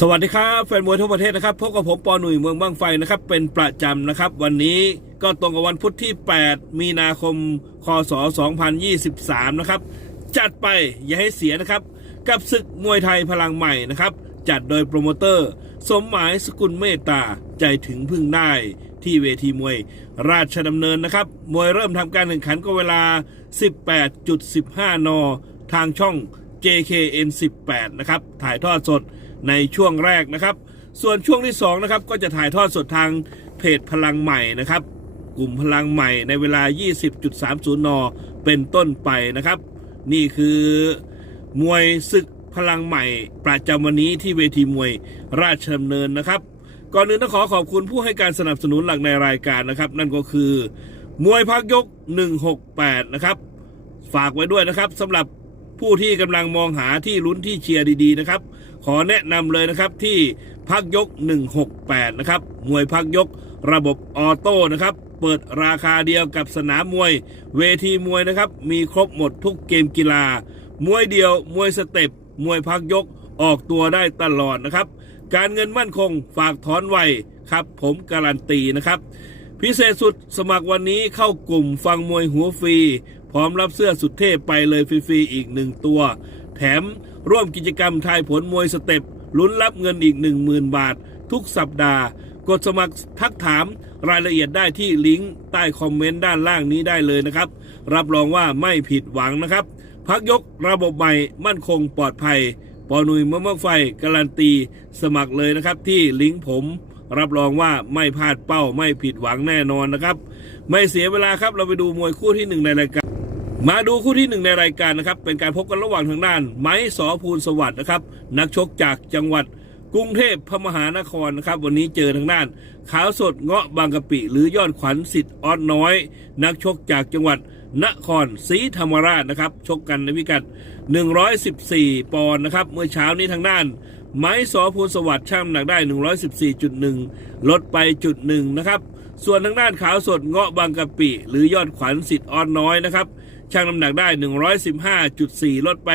สวัสดีครับแฟนมวยทั่วประเทศนะครับพบกับผมปอหนุ่ยเมืองบ้างไฟนะครับเป็นประจำนะครับ วันนี้ก็ตรงกับวันพุธที่ 8 มีนาคมคศ 2023 นะครับ จัดไปอย่าให้เสียนะครับ กับศึกมวยไทยพลังใหม่นะครับ จัดโดยโปรโมเตอร์ สมหมายสกุลเมตตาใจถึงพึ่งได้ที่เวทีมวยราชดำเนินนะครับ มวยเริ่มทำการแข่งขันก็เวลา 18.15 น ทางช่อง JKN 18 นะครับถ่ายทอดสด ในช่วงแรกนะครับ ส่วนช่วงที่2นะครับก็จะถ่ายทอดสดทางเพจพลังใหม่นะครับ กลุ่มพลังใหม่ในเวลา 20.30 น เป็นต้นไปนะครับ นี่คือมวยศึกพลังใหม่ประจำวันนี้ที่เวทีมวยราชดำเนินนะครับ ก่อนอื่นต้องขอขอบคุณผู้ให้การสนับสนุนหลักในรายการนะครับ นั่นก็คือ มวยพักยก 168 นะครับ ฝากไว้ด้วยนะครับสำหรับ ผู้ที่กำลังมองหาที่ลุ้นที่เชียร์ดีๆนะครับ ขอแนะนำเลยนะครับที่พักยก 168 นะครับ มวยพักยกระบบออโต้นะครับ เปิดราคาเดียวกับสนามมวย เวทีมวยนะครับ มีครบหมดทุกเกมกีฬา มวยเดียว มวยสเต็ป มวยพักยกออกตัวได้ตลอดนะครับ การเงินมั่นคงฝากถอนไวครับ ผมการันตีนะครับ พิเศษสุดสมัครวันนี้เข้ากลุ่มฟังมวยหัวฟรี พร้อมรับเสื้อสุดเทพไปเลยฟรีๆอีกหนึ่งตัว แถมร่วมกิจกรรมทายผลมวยสเต็ปลุ้นรับเงินอีก 10,000 บาท ทุกสัปดาห์ กดสมัครทักถามรายละเอียดได้ที่ลิงก์ใต้คอมเมนต์ด้านล่างนี้ได้เลยนะครับ รับรองว่าไม่ผิดหวังนะครับ พักยกระบบใหม่มั่นคงปลอดภัย ปอนุยมะม่วงไฟการันตี สมัครเลยนะครับที่ลิงก์ผม รับรองว่าไม่พลาดเป้าไม่ผิดหวังแน่นอนนะครับ ไม่เสียเวลาครับเราไปดูมวยคู่ที่หนึ่งในรายการ มาดูคู่ที่หนึ่งในรายการนะครับ เป็นการพบกันระหว่างทางด้าน ไม้สอภูลสวัสดิ์นะครับ นักชกจากจังหวัดกรุงเทพพมหานครนะครับ วันนี้เจอทางด้าน ขาวสดเงาะบางกะปิ หรือยอดขวัญสิทธิ์ออดน้อย นักชกจากจังหวัดนครศรีธรรมราชนะครับ ชกกันในพิกัด 114 ปอนด์นะครับ เมื่อเช้านี้ทางด้าน ไม้สอภูลสวัสดิ์ช่างน้หนักได้ 114.1 ลดไปจุดหนึ่งนะครับ ส่วนทางด้านขาวสดเงาะบางกะปิ หรือยอดขวัญสิทธิ์ออดน้อยนะครับ ช่างน้ำหนักได้ 115.4 ลดไป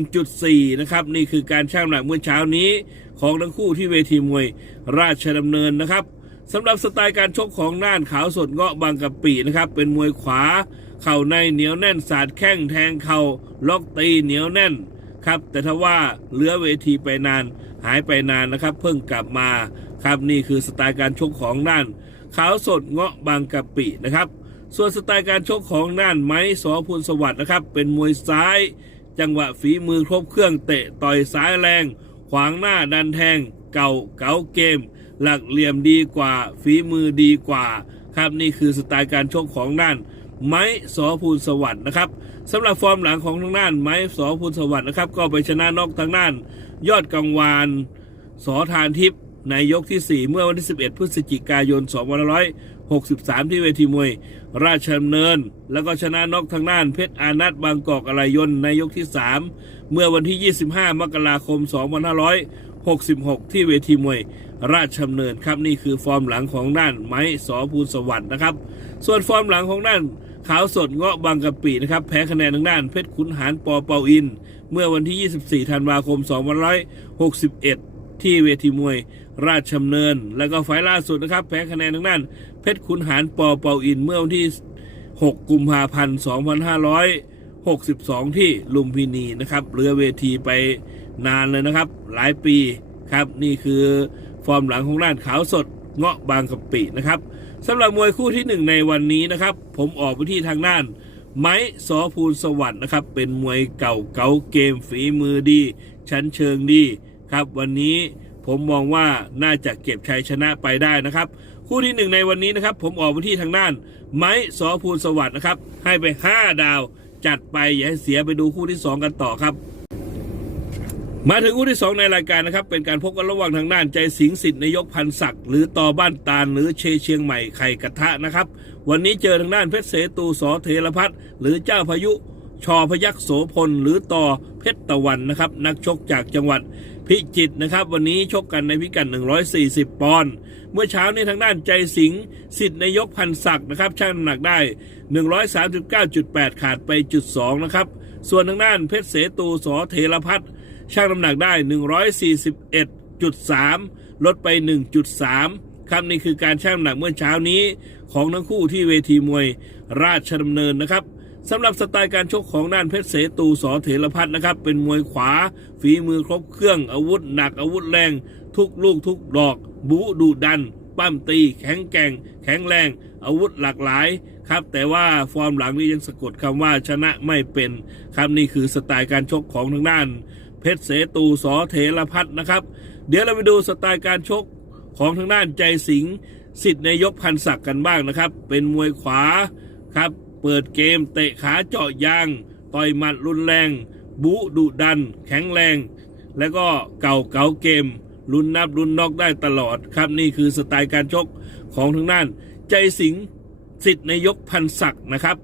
1.4 นะครับ นี่คือการช่างน้ำหนักเมื่อเช้านี้ ของทั้งคู่ที่เวทีมวยราชดำเนินนะครับสำหรับสไตล์การชกของน่านขาวสดเงาะบางกะปินะครับ เป็นมวยขวา เข่าในเหนียวแน่นสาดแข้งแทงเข่าล็อกตีเหนียวแน่นครับ แต่ถ้าว่าเหลือเวทีไปนาน หายไปนานนะครับ เพิ่งกลับมาครับนี่คือสไตล์การชกของน่านขาวสดเงาะบางกะปินะครับ ส่วนสไตล์การชกของน่านไม้สอพูลสวัสดิ์นะครับ เป็นมวยซ้าย จังหวะฝีมือครบเครื่องเตะต่อยซ้ายแรง ขวางหน้าดันแทง เก่าเก๋าเกม หลักเหลี่ยมดีกว่า ฝีมือดีกว่า ครับนี่คือสไตล์การชกของน่านไม้สอพูลสวัสดิ์นะครับสำหรับฟอร์มหลังของทางด้านไม้สอพูลสวัสดิ์นะครับ ก็ไปชนะนอกทางด้าน ยอดกังวานสอทานทิพย์ ในยกที่ 4 เมื่อวันที่ 11 พฤศจิกายน 2563 ที่เวทีมวย ราชดำเนิน แล้วก็ชนะนอกทางด้านเพชรอานัทบางกอกอะไรยนในยกที่ 3 เมื่อวันที่ 25 มกราคม 2566 ที่เวทีมวย ราชดำเนินครับนี่คือฟอร์มหลังของด้านไม้สอภูลสวัสด์นะครับ ส่วนฟอร์มหลังของด้านขาวสดเงาะบางกะปินะครับแพ้คะแนนทางด้านเพชรขุนหารปอเปาอิน เมื่อวันที่ 24 ธันวาคม 2561 ที่เวทีมวยราชดำเนิน แล้วก็ไฟล์ล่าสุดนะครับ แพ้คะแนนทางด้าน เพชรขุนหารปอเปาอินเมื่อวันที่ 6 กุมภาพันธ์ 2562 ที่ลุมพินีนะครับเรือเวทีไปนานเลยนะครับ หลายปีครับ นี่คือฟอร์มหลังของด้านขาวสดเงาะบางกะปินะครับสำหรับมวยคู่ที่หนึ่งในวันนี้นะครับ ผมออกไปที่ทางด้าน ไม้สอภูลสวัสด์นะครับ เป็นมวยเก่าเก๋าเกมฝีมือดี ชั้นเชิงดี ครับ วันนี้ผมมองว่าน่าจะเก็บชัยชนะไปได้นะครับ คู่ที่หนึ่งในวันนี้นะครับ ผมออกไปที่ทางด้าน ไม้สอภูลสวัสดิ์นะครับ ให้ไป 5 ดาว จัดไปอย่าให้เสียไปดูคู่ที่ 2 กันต่อครับมาถึงคู่ที่ 2 ในรายการนะครับ เป็นการพบกันระหว่างทางด้านใจสิงสิทธิ์นายกพันศักดิ์หรือต่อบ้านตาลหรือเชเชียงใหม่ไข่กระทะนะครับ วันนี้เจอทางด้านเพชรเสตูสอเทรพัฒน์หรือเจ้าพายุ ชอพยักษ์โสพลหรือต่อเพชรตะวันนะครับ นักชกจากจังหวัดพิจิตรนะครับ วันนี้ชกกันในพิกัด 140 ปอนด์เมื่อเช้าในทางด้านใจสิงห์สิทธิ์นายกพันศักดิ์นะครับช่างน้ำหนักได้ 139.8 ขาดไปจุด2นะครับ ส่วนทางด้านเพชรเสตูสอเทรพัฒน์ช่างน้ำหนักได้ 141 1.3 ลดไป 1.3 ครับนี่คือการชั่งน้ำหนักเมื่อเช้านี้ของทั้งคู่ที่เวทีมวยราชดำเนินนะครับ สำหรับสไตล์การชกของด้านเพชรเสตูสอเถรพัฒน์นะครับ เป็นมวยขวา ฝีมือครบเครื่องอาวุธหนักอาวุธแรง ทุกลูกทุกดอก บูดุดัน ปั้มตี แข็งแกร่ง แข็งแรง อาวุธหลากหลายครับ แต่ว่าฟอร์มหลังนี้ยังสะกดคำว่าชนะไม่เป็นครับนี่คือสไตล์การชกของทางด้าน เพชรเสตูสอเถรพัฒน์นะครับ เดี๋ยวเราไปดูสไตล์การชกของทางด้านใจสิงสิทธิ์ในยกพันศักดิ์กันบ้างนะครับ เป็นมวยขวาครับ เปิดเกมเตะขาเจาะยาง ต่อยหมัดรุนแรง บุดุดัน แข็งแรง แล้วก็เก่าเก่าเกมลุ้นนับลุ้นนอกได้ตลอดครับนี่คือสไตล์การชกของทางด้าน ใจสิงสิทธิ์ในยกพันศักดิ์นะครับ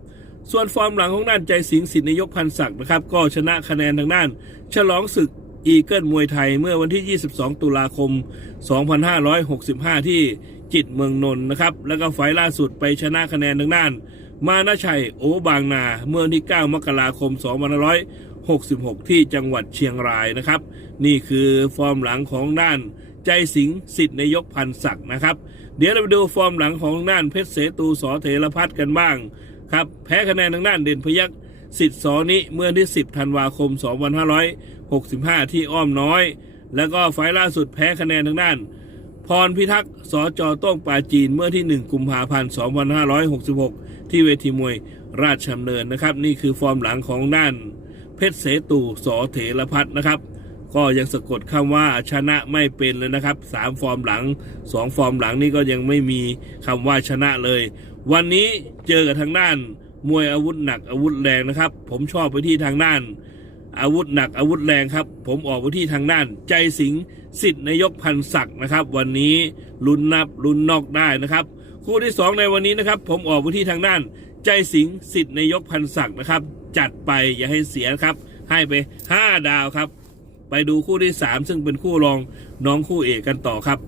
ส่วนฟอร์มหลังของด้านใจสิงสิทธิ์ในยกพันศักดิ์นะครับก็ชนะคะแนนทางด้าน ฉลองศึกอีเกิลมวยไทยเมื่อวันที่ 22 ตุลาคม 2565 ที่จิตเมืองนนท์นะครับ แล้วก็ไฟล์ล่าสุดไปชนะคะแนนทางด้าน มานาชัยโอบางนา เมื่อวันที่ 9 มกราคม 2566 ที่จังหวัดเชียงรายนะครับ นี่คือฟอร์มหลังของด้านใจสิงสิทธิ์ในยกพันศักดิ์นะครับ เดี๋ยวเราไปดูฟอร์มหลังของด้านเพชรเสตูสอเถรพัฒน์กันบ้างครับแพ้คะแนนทางด้านเด่นพยักสิทธิ์สอนิเมื่อวันที่ 10 ธันวาคม 2565 ที่อ้อมน้อย แล้วก็ไฟล์ล่าสุดแพ้คะแนนทางด้าน พรพิทักษ์สจต้องปาจีนเมื่อที่ 1 กุมภาพันธ์2566 ที่เวทีมวยราชดำเนินนะครับ นี่คือฟอร์มหลังของด้านเพชรเสตูสอเถรพัฒน์นะครับ ก็ยังสะกดคำว่าชนะไม่เป็นเลยนะครับสามฟอร์มหลังสองฟอร์มหลังนี่ก็ยังไม่มีคำว่าชนะเลย วันนี้เจอกับทางด้านมวยอาวุธหนักอาวุธแรงนะครับ ผมชอบไปที่ทางด้าน อาวุธหนักอาวุธแรงครับ ผมออกไปที่ทางด้าน ใจสิงสิทธิ์นายกพันศักดิ์นะครับ วันนี้ลุ้นนับลุ้นนอกได้นะครับ คู่ที่สองในวันนี้นะครับ ผมออกไปที่ทางด้าน ใจสิงสิทธิ์นายกพันศักดิ์นะครับ จัดไปอย่าให้เสียครับ ให้ไป 5 ดาวครับ ไปดูคู่ที่ 3 ซึ่งเป็นคู่รองน้องคู่เอกกันต่อครับ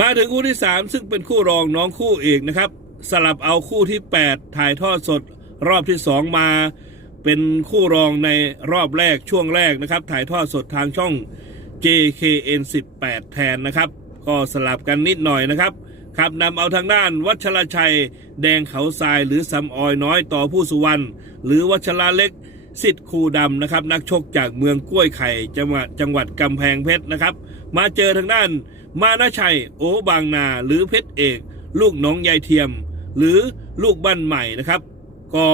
มาถึงคู่ที่ 3 ซึ่งเป็นคู่รองน้องคู่เอกนะครับ สลับเอาคู่ที่ 8 ถ่ายทอดสด รอบที่2มาเป็นคู่รองในรอบแรกช่วงแรกนะครับ ถ่ายทอดสดทางช่อง JKN 18 แทนนะครับ ก็สลับกันนิดหน่อยนะครับครับนำเอาทางด้านวัชรชัย แดงเขาทรายหรือสำออยน้อยต่อผู้สุวรรณหรือวัชราเล็กสิทธิ์คูดำนะครับนักชกจากเมืองกล้วยไข่จังหวัดจังหวัดกำแพงเพชรนะครับ มาเจอทางด้าน มานาชัย โอบางนา หรือเพชรเอก ลูกน้องยายเทียม หรือลูกบ้านใหม่นะครับ ก็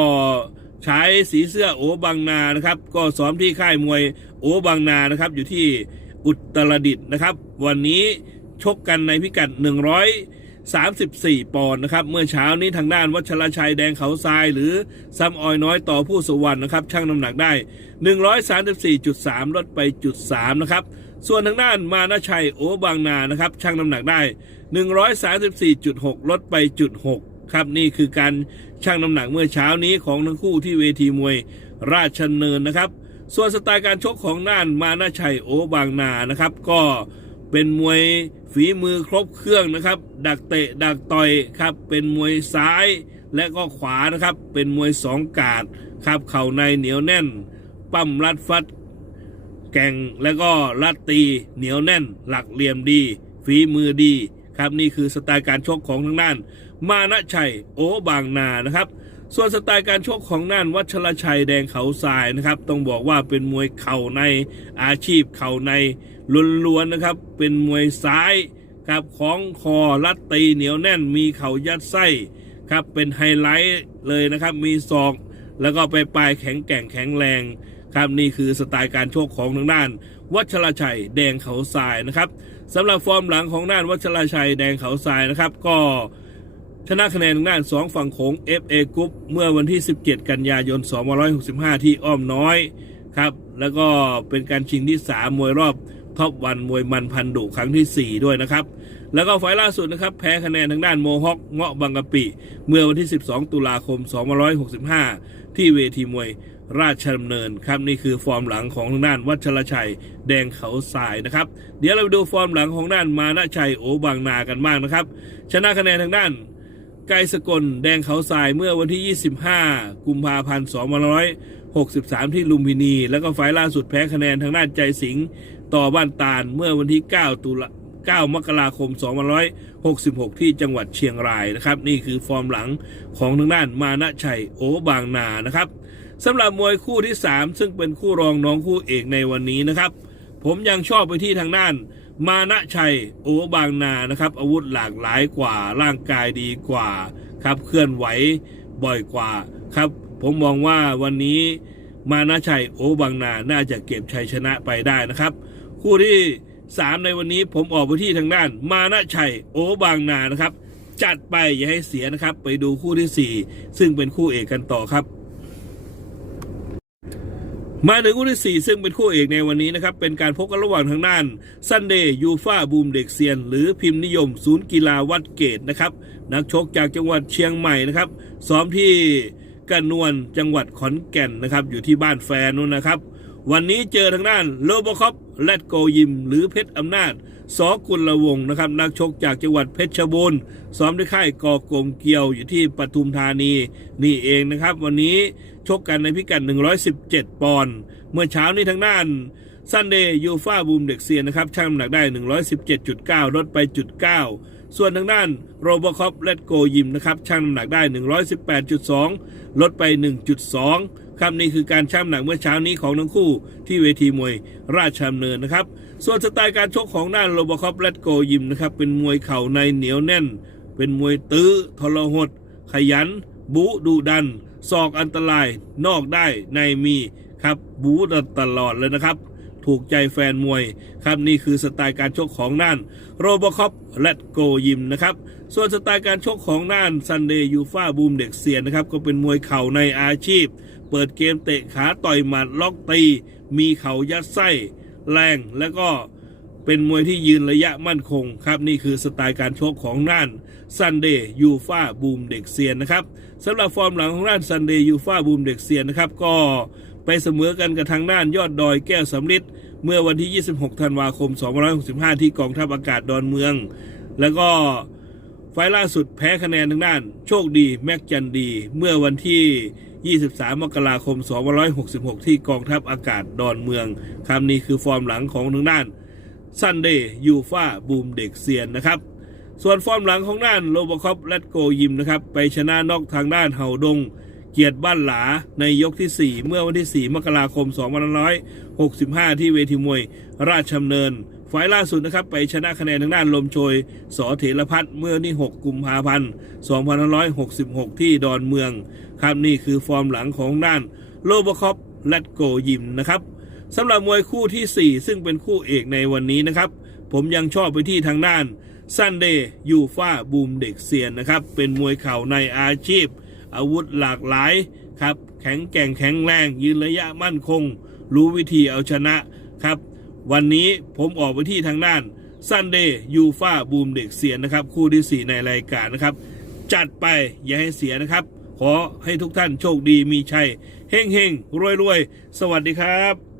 ใช้สีเสื้อโอบางนานะครับ ก็ซ้อมที่ค่ายมวยโอบางนานะครับ อยู่ที่อุตรดิตถ์นะครับ วันนี้ชกกันในพิกัด 134 ปอนด์นะครับ เมื่อเช้านี้ทางด้านวัชรชัยแดงเขาทราย หรือซัมออยน้อยต่อผู้สุวรรณนะครับชั่งน้ำหนักได้ 134.3 ลดไปจุด3นะครับส่วนทางด้านมานาชัยโอบางนานะครับชั่งน้ำหนักได้ 134.6 ลดไปจุด6ครับนี่คือการ ชั่งน้ำหนักเมื่อเช้านี้ของทั้งคู่ที่เวทีมวยราชเนินนะครับ ส่วนสไตล์การชกของน่านมานาชัยโอบางนานะครับ ก็เป็นมวยฝีมือครบเครื่องนะครับ ดักเตะดักต่อยครับ เป็นมวยซ้ายและก็ขวานะครับ เป็นมวยสองกาดครับ เข่าในเหนียวแน่น ปั้มรัดฟัด แก่งแล้วก็ลัดตีเหนียวแน่น หลักเหลี่ยมดี ฝีมือดี ครับนี่คือสไตล์การชกของทางด้าน มานะชัยโอบางนานะครับส่วนสไตล์การชกของน่านวัชรชัยแดงเขาทรายนะครับ ต้องบอกว่าเป็นมวยเข่าในอาชีพเข่าในล้วนๆนะครับ เป็นมวยซ้ายครับของคอลัดตีเหนียวแน่นมีเข่ายัดไส้ครับเป็นไฮไลท์เลยนะครับ มีศอก แล้วก็ไปปลายแข็งแกร่งแข็งแรง ครับนี่คือสไตล์การโชกของทางด้าน วัชรชัยแดงเขาทรายนะครับสำหรับฟอร์มหลังของด้านวัชรชัยแดงเขาทรายนะครับ ก็ชนะคะแนนทางด้าน 2 ฝั่งโขง FA กรุ๊ปเมื่อวันที่ 17 กันยายน 2565 ที่อ้อมน้อยครับ แล้วก็เป็นการชิงที่ 3 มวยรอบท็อปวันมวยมันพันดุครั้งที่ 4 ด้วยนะครับ แล้วก็ไฟล์ล่าสุดนะครับ แพ้คะแนนทางด้านโมฮอคเงาะบางกะปิ เมื่อวันที่ 12 ตุลาคม 2565 ที่เวทีมวย ราชดำเนินครับนี่คือฟอร์มหลังของทางด้านวัชรชัยแดงเขาทรายนะครับ เดี๋ยวเราไปดูฟอร์มหลังของด้านมานะชัยโอบางนากันบ้างนะครับ ชนะคะแนนทางด้านไกสกลแดงเขาทรายเมื่อวันที่ 25 กุมภาพันธ์63 ที่ลุมพินี แล้วก็ไฟล์ล่าสุดแพ้คะแนนทางด้านใจสิงต่อบ้านตาลเมื่อวันที่ 9 ตุลา9 มกราคม 2566 ที่จังหวัดเชียงรายนะครับ นี่คือฟอร์มหลังของทางด้านมานะชัยโอบางนานะครับ สำหรับมวยคู่ที่ 3 ซึ่งเป็นคู่รองน้องคู่เอกในวันนี้นะครับ ผมยังชอบไปที่ทางด้าน มานะชัยโอบางนานะครับ อาวุธหลากหลายกว่าร่างกายดีกว่าครับเคลื่อนไหวบ่อยกว่าครับ ผมมองว่าวันนี้มานะชัยโอบางนาน่าจะเก็บชัยชนะไปได้นะครับ คู่ที่สามในวันนี้ผมออกไปที่ทางด้าน มานะชัยโอบางนานะครับ จัดไปอย่าให้เสียนะครับ ไปดูคู่ที่สี่ซึ่งเป็นคู่เอกกันต่อครับ มาถึงคู่ที่ 4 ซึ่งเป็นคู่เอกในวันนี้นะครับ เป็นการพบกันระหว่างทางด้านซันเดย์ยูฟาบูมเด็กเซียน หรือพิมพ์นิยม ศูนย์กีฬาวัดเกตนะครับ นักชกจากจังหวัดเชียงใหม่นะครับซ้อมที่กันนวลจังหวัดขอนแก่นนะครับ อยู่ที่บ้านแฟนนู่นนะครับ วันนี้เจอทางด้านโลโบคอปเลดโกยิม หรือเพชรอำนาจสอกุลวงนะครับ นักชกจากจังหวัดเพชรบูรณ์ซ้อมที่ค่ายกอกงเกียวอยู่ที่ปทุมธานีนี่เองนะครับ วันนี้ชกกันในพิกัด 117 ปอนด์เมื่อเช้านี้ทางด้านซันเดย์ยูฟาบูมเด็กเซียนนะครับช่างน้ำหนักได้ 117.9 ลดไปจุด9 ส่วนทางด้านโรบอคอปเลดโกยิมนะครับช่างน้ำหนักได้ 118.2 ลดไป 1.2 ครับนี่คือการช่างน้ำหนักเมื่อเช้านี้ของทั้งคู่ที่เวทีมวยราชดำเนินนะครับ ส่วนสไตล์การชกของด้านโรบอคอปเลดโกยิมนะครับเป็นมวยเข่าในเหนียวแน่น เป็นมวยตื้อทรหด ขยันบูดุดันศอกอันตรายนอกได้ในมีครับบูตลอดเลยนะครับ ถูกใจแฟนมวยครับนี่คือสไตล์การชกของน่านโรบอคอปและโกยิมนะครับส่วนสไตล์การชกของน่านซันเดย์ยูฟาบูมเด็กเซียนนะครับก็เป็นมวยเข่าในอาชีพ เปิดเกมเตะขาต่อยหมัดล็อกตี มีเข่ายัดไส้แรงและก็เป็นมวยที่ยืนระยะมั่นคงครับนี่คือสไตล์การชกของน่านซันเดย์ยูฟาบูมเด็กเซียนนะครับสำหรับฟอร์มหลังของน่านซันเดย์ยูฟาบูมเด็กเซียนนะครับก็ ไปเสมอกันกับทางด้านยอดดอยแก้วสำลิดเมื่อวันที่ 26 ธันวาคม 2565 ที่กองทัพอากาศดอนเมือง แล้วก็ไฟล์ล่าสุดแพ้คะแนนทางด้าน โชคดีแม็กจันดี เมื่อวันที่ 23 มกราคม 2566 ที่กองทัพอากาศดอนเมืองครับนี่คือฟอร์มหลังของทางด้านซันเดย์ยูฟาบูมเด็กเซียนนะครับ ส่วนฟอร์มหลังของด้านโลบคอปและโกยิมนะครับ ไปชนะนอกทางด้านเฮาดง เกียรติบ้านหลาในยกที่ 4 เมื่อวันที่ 4 มกราคม 2565 ที่เวทีมวย ราชดำเนินฝ่ายล่าสุดนะครับ ไปชนะคะแนนทางด้านลมโชย สอเถรพัฒน์เมื่อนี่ 6 กุมภาพันธ์ 2566 ที่ดอนเมือง ครับนี่คือฟอร์มหลังของด้านโลบคอปและโกยิมนะครับสำหรับมวยคู่ที่ 4 ซึ่งเป็นคู่เอกในวันนี้นะครับ ผมยังชอบไปที่ทางด้านซันเดย์ยูฟาบูมเด็กเซียนนะครับ เป็นมวยเข่าในอาชีพ อาวุธหลากหลายครับ แข็งแกร่งแข็งแรงยืนระยะมั่นคง รู้วิธีเอาชนะครับ วันนี้ผมออกไปที่ทางด้านซันเดย์ยูฟาบูมเด็กเสียนนะครับ คู่ที่ 4 ในรายการนะครับ จัดไปอย่าให้เสียนะครับ ขอให้ทุกท่านโชคดีมีชัยเฮงเฮงรวยรวยสวัสดีครับ